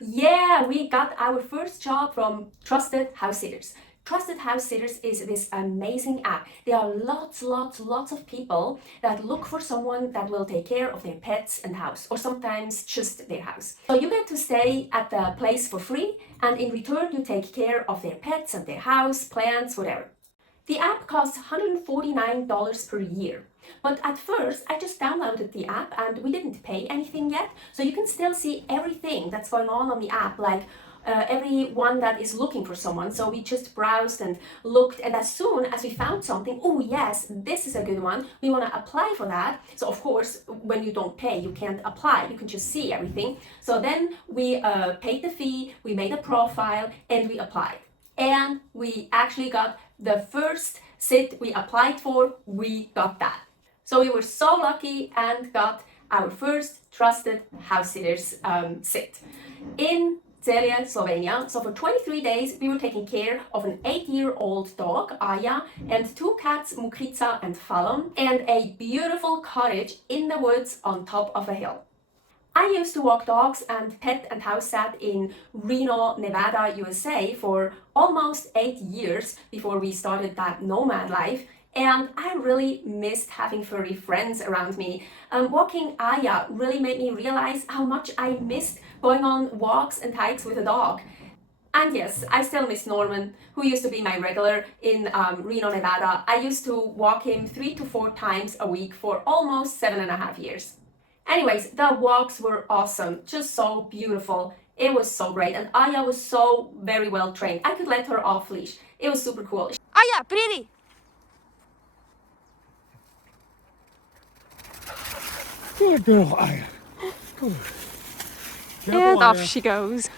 Yeah, we got our first job from Trusted House Sitters. Trusted House Sitters is this amazing app. There are lots of people that look for someone that will take care of their pets and house, or sometimes just their house. So you get to stay at the place for free, and in return you take care of their pets and their house, plants, whatever. The app costs $149 per year. But at first, I just downloaded the app and we didn't pay anything yet. So you can still see everything that's going on the app, like everyone that is looking for someone. So we just browsed and looked, and as soon as we found something, oh yes, this is a good one, we want to apply for that. So of course, when you don't pay, you can't apply, you can just see everything. So then we paid the fee, we made a profile, and we applied. And we actually got the first sit we applied for, we got that. So we were so lucky and got our first Trusted House Sitters sit in Celje, Slovenia. So for 23 days, we were taking care of an 8-year-old dog, Aya, and 2 cats, Mukrica and Fallon, and a beautiful cottage in the woods on top of a hill. I used to walk dogs and pet and house sat in Reno, Nevada, USA for almost 8 years before we started that Nomad Life, and I really missed having furry friends around me. Walking Aya really made me realize how much I missed going on walks and hikes with a dog. And yes, I still miss Norman, who used to be my regular in Reno, Nevada. I used to walk him 3 to 4 times a week for almost 7.5 years. Anyways, the walks were awesome, just so beautiful. It was so great, and Aya was so very well trained. I could let her off leash. It was super cool. Aya, pretty. Good girl, Aya. Good. And off she goes.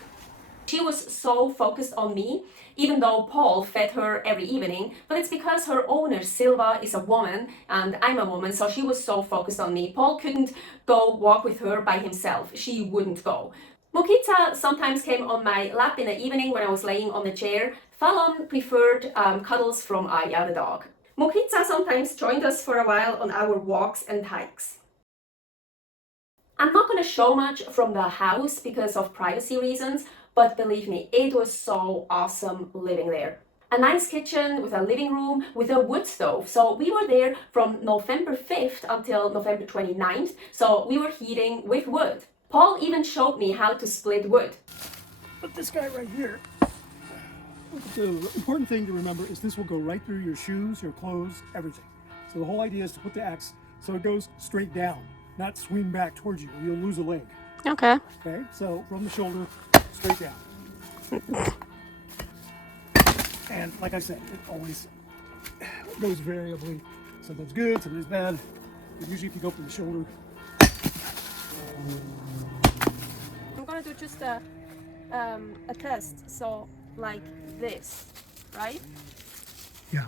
She was so focused on me, even though Paul fed her every evening, but it's because her owner, Silva, is a woman and I'm a woman, so she was so focused on me. Paul couldn't go walk with her by himself. She wouldn't go. Mukita sometimes came on my lap in the evening when I was laying on the chair. Fallon preferred cuddles from Aya, the dog. Mukita sometimes joined us for a while on our walks and hikes. I'm not going to show much from the house because of privacy reasons, but believe me, it was so awesome living there. A nice kitchen with a living room with a wood stove. So we were there from November 5th until November 29th. So we were heating with wood. Paul even showed me how to split wood. But this guy right here, the important thing to remember is this will go right through your shoes, your clothes, everything. So the whole idea is to put the axe so it goes straight down, not swing back towards you. You'll lose a leg. Okay. Okay, so from the shoulder, straight down. And like I said, it always goes variably. Sometimes good, sometimes bad. But usually if you go from the shoulder. I'm gonna do just a test. So like this, right? Yeah.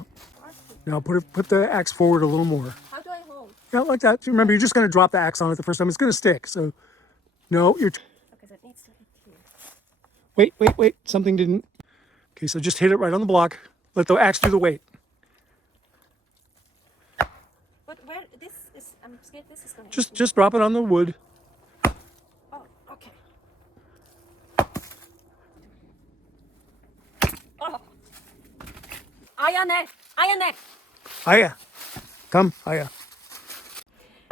Now put the axe forward a little more. How do I hold? Yeah, like that. Remember, you're just going to drop the axe on it the first time. It's going to stick. So, no, you're. Because it needs to hit here. Wait. Something didn't. Okay, so just hit it right on the block. Let the axe do the weight. But where this is, I'm scared this is gonna. Just drop it on the wood. Oh, okay. Oh. Aya. Aya. Come, Aya.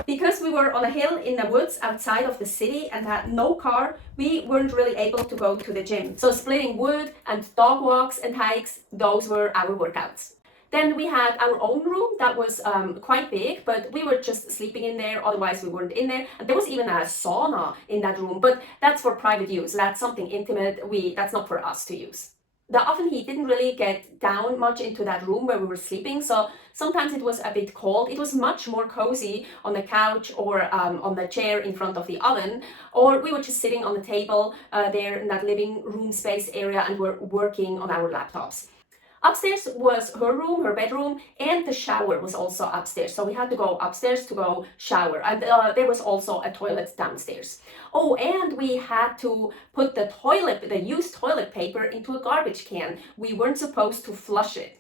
Because we were on a hill in the woods outside of the city and had no car, we weren't really able to go to the gym. So splitting wood and dog walks and hikes, those were our workouts. Then we had our own room that was quite big, but we were just sleeping in there, otherwise we weren't in there. And there was even a sauna in that room, but that's for private use. That's something intimate. That's not for us to use. The oven heat didn't really get down much into that room where we were sleeping, so sometimes it was a bit cold. It was much more cozy on the couch or on the chair in front of the oven, or we were just sitting on the table there in that living room space area and were working on our laptops. Upstairs was her room, her bedroom, and the shower was also upstairs. So we had to go upstairs to go shower. And there was also a toilet downstairs. Oh, and we had to put the used toilet paper into a garbage can. We weren't supposed to flush it.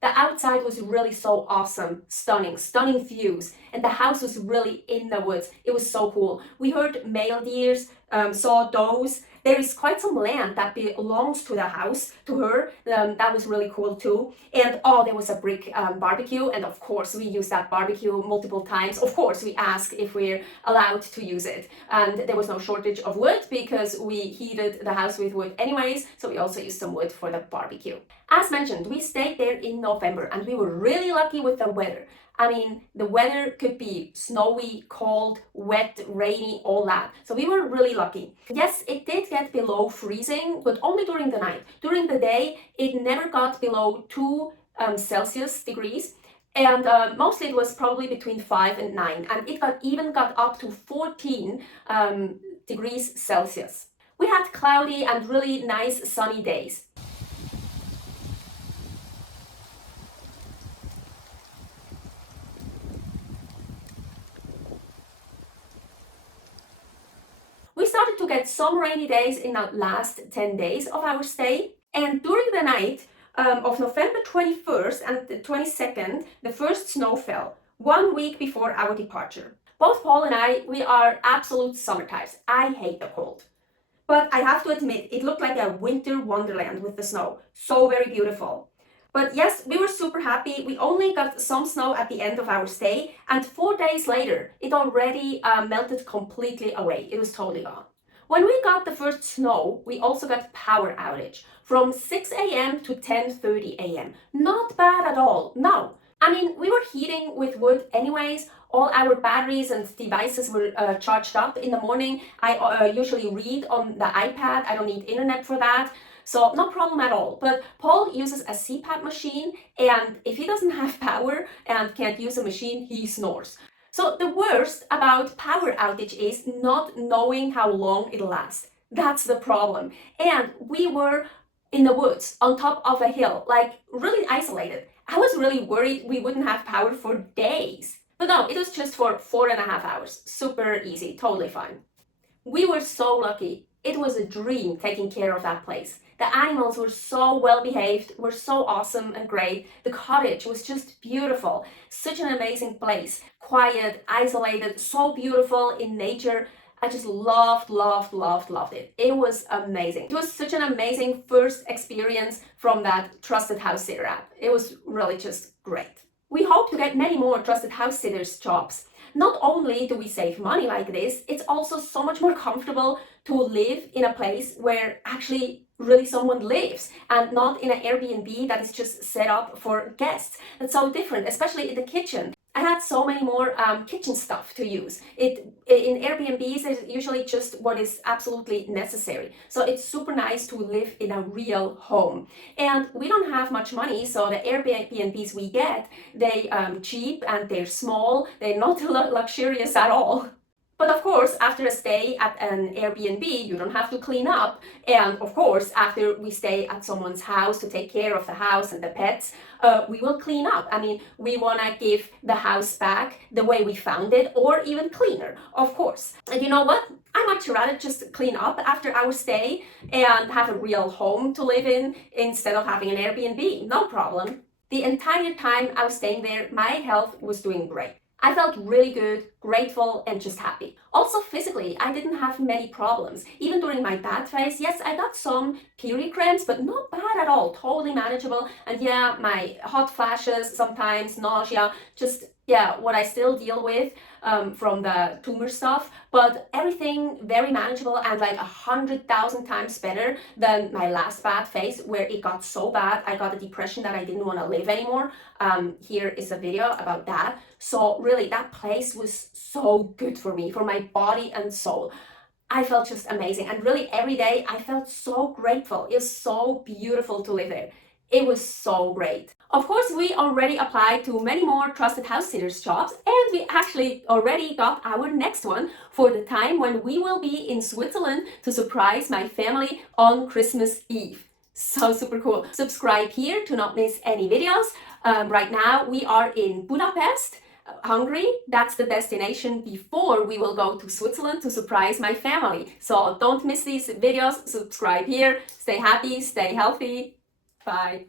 The outside was really so awesome, stunning views, and the house was really in the woods. It was so cool. We heard male deers, saw does, There is quite some land that belongs to the house, to her. That was really cool too. And oh, there was a brick barbecue, and of course we used that barbecue multiple times. Of course we asked if we're allowed to use it, and there was no shortage of wood because we heated the house with wood anyways, so we also used some wood for the barbecue. As mentioned, we stayed there in November, and we were really lucky with the weather. I mean, the weather could be snowy, cold, wet, rainy, all that. So we were really lucky. Yes, it did get below freezing, but only during the night. During the day, it never got below 2 Celsius degrees. And mostly it was probably between 5 and 9. And it even got up to 14 degrees Celsius. We had cloudy and really nice sunny days. We started to get some rainy days in the last 10 days of our stay, and during the night of November 21st and the 22nd, the first snow fell, 1 week before our departure. Both Paul and I, we are absolute summer types. I hate the cold. But I have to admit, it looked like a winter wonderland with the snow. So very beautiful. But yes, we were super happy. We only got some snow at the end of our stay, and 4 days later, it already melted completely away. It was totally gone. When we got the first snow, we also got power outage from 6 a.m. to 10:30 a.m. Not bad at all, no. I mean, we were heating with wood anyways. All our batteries and devices were charged up in the morning. I usually read on the iPad. I don't need internet for that. So no problem at all. But Paul uses a CPAP machine, and if he doesn't have power and can't use a machine, he snores. So the worst about power outage is not knowing how long it'll last. That's the problem. And we were in the woods on top of a hill, like really isolated. I was really worried we wouldn't have power for days. But no, it was just for 4.5 hours. Super easy, totally fine. We were so lucky. It was a dream taking care of that place. The animals were so well behaved, were so awesome and great. The cottage was just beautiful. Such an amazing place. Quiet, isolated, so beautiful in nature. I just loved it. It was amazing. It was such an amazing first experience from that Trusted House Sitter app. It was really just great. We hope to get many more Trusted House Sitters jobs. Not only do we save money like this, it's also so much more comfortable to live in a place where actually really someone lives and not in an Airbnb that is just set up for guests. That's so different, especially in the kitchen. I had so many more kitchen stuff to use. In Airbnbs, it's usually just what is absolutely necessary. So it's super nice to live in a real home. And we don't have much money, so the Airbnbs we get, they cheap and they're small. They're not luxurious at all. But of course, after a stay at an Airbnb, you don't have to clean up. And of course, after we stay at someone's house to take care of the house and the pets, we will clean up. I mean, we want to give the house back the way we found it, or even cleaner, of course. And you know what? I much rather just clean up after our stay and have a real home to live in instead of having an Airbnb. No problem. The entire time I was staying there, my health was doing great. I felt really good, grateful, and just happy. Also physically, I didn't have many problems. Even during my bad phase, yes, I got some period cramps, but not bad at all, totally manageable. And yeah, my hot flashes, sometimes nausea, just yeah, what I still deal with from the tumor stuff, but everything very manageable and like 100,000 times better than my last bad phase where it got so bad I got a depression that I didn't want to live anymore. Here is a video about that. So really that place was so good for me, for my body and soul. I felt just amazing, and really every day I felt so grateful. It was so beautiful to live there. It was so great. Of course, we already applied to many more Trusted House Sitters jobs, and we actually already got our next one for the time when we will be in Switzerland to surprise my family on Christmas Eve. So super cool. Subscribe here to not miss any videos. Right now we are in Budapest, Hungary. That's the destination before we will go to Switzerland to surprise my family. So don't miss these videos. Subscribe here. Stay happy, stay healthy. Bye.